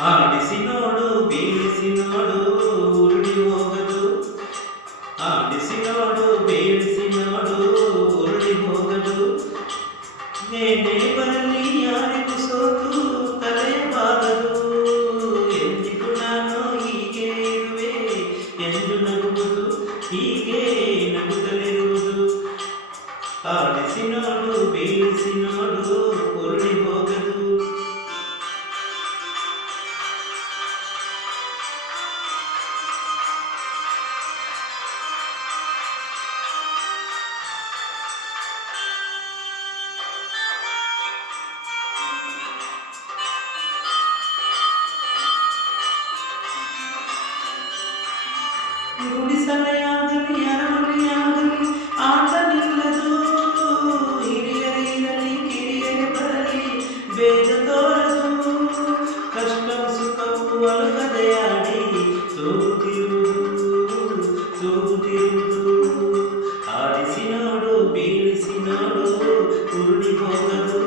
ಆಡಿಸಿ ನೋಡು ಬೀಳಿಸಿ ನೋಡು ಉರುಳಿ ಹೋಗದು. ಆಡಿಸಿ ನೋಡು ಬೀಳಿಸಿ ನೋಡು ಉರುಳಿ ಹೋಗದು. ಮೇಲೆ ಬರಲಿ ಯಾರಿಗೂ ಸೋತು ತಲೆಯಬಾರದು. ಎಂದಿಗೂ ನಾನು ಹೀಗೆ ಇರುವೆ ಎಂದು ನಗುವುದು, ಹೀಗೆ ನಗುತ್ತಲಿರುವುದು. ಆಡಿಸಿ ನೋಡು ಬೀಳಿಸಿ ನೋಡು ಉರುಳಿ ಹೋಗದು. ಗುಡಿಸಲೆಯಾಗಲಿ ಅರಮನೆಯಾಗಲಿ ಆಟ ನಿಲ್ಲದು. ಹಿರಿಯರಿರಲಿ ಕಿರಿಯರೇ ಬರಲಿ ಭೇದ ತೋರದು. ಕಷ್ಟವು ಸುಖವು ಅಲುಕದೆ ಆಡಿ ತೂಗುತ್ತಿರುವುದು. ಆಡಿಸಿ ನೋಡು ಬೀಳಿಸಿ ನೋಡು ಉರುಳಿ ಹೋಗದು.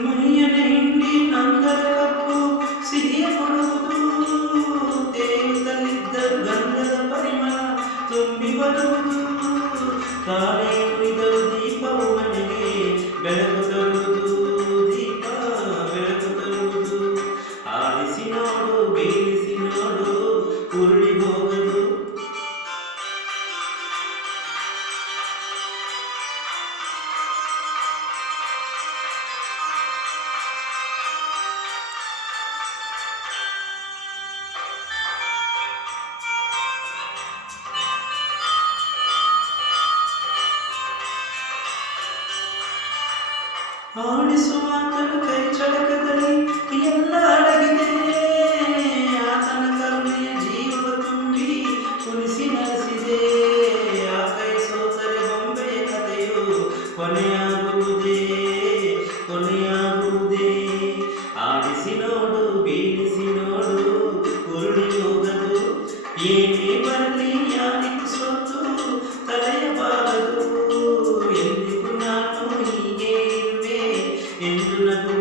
ಮೈಯನೆ ಹಿಂಡಿ ನಂದರ ಕಪ್ಪು ಸಿಹಿಯ ಕೊಡುವುದು. ತೇಲುತ್ತಲಿದ್ದ ಗಂಧದ ಪರಿಮಳ ತುಂಬಿ ಬರುವುದು. ಕಾಲೇ ಉಳಿದ ದೀಪವು ಮನೆಗೆ ಬೆಳಕು ತರುವುದು. ದೀಪ ಬೆಳಕು ತರುವುದು. ಆಡಿಸಿ ನೋಡು ಬೀಳಿಸಿ ನೋಡು ಉರುಳಿ ಹೋಗದು. ಆಡಿಸುವ ಆತನ ಕೈ ಚಳಕದಲ್ಲಿ ಎಲ್ಲ ಅಡಗಿದೆ. ಆತನ ಕರುಣೆಯ ಜೀವ ತುಂಬಿ ಕುಣಿಸಿ ನಡೆಸಿದೆ. ಆ ಕೈ ಸೋತರೆ ಬೊಂಬೆಯ ಕಥೆಯು ಕೊನೆಯಾಗುವುದೇ. ಆಡಿಸಿ ನೋಡು ಬೀಳಿಸಿ ನೋಡು ಉರುಳಿ ಹೋಗದು. ಏನೇ ಬರಲಿ ಯಾರಿಗೂ ಸೋತು ತಲೆಯಬಾರದು. ಎಂದಿಗೂ ನಾನು ಹೀಗೆ ಇರುವೆ ಎಂದು ನಗು